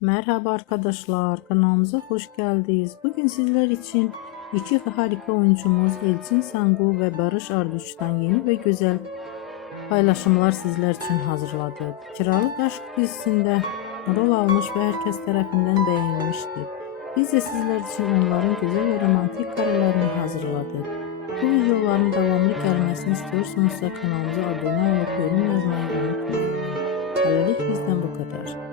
Merhaba arkadaşlar, kanalımıza hoş geldiniz. Bugün sizler için iki harika oyuncumuz Elçin Sangu ve Barış Arduç'tan yeni ve güzel paylaşımlar sizler için hazırladık. Kiralık Aşk dizisinde rol almış ve herkes tarafından beğenilmişti. Biz de sizler için onların güzel ve romantik karelerini hazırladık. Bu videoların devamlı gelmesini istiyorsanız kanalımıza abone olup yorum yazmayı unutmayın. Hələlik bizden bu kadar.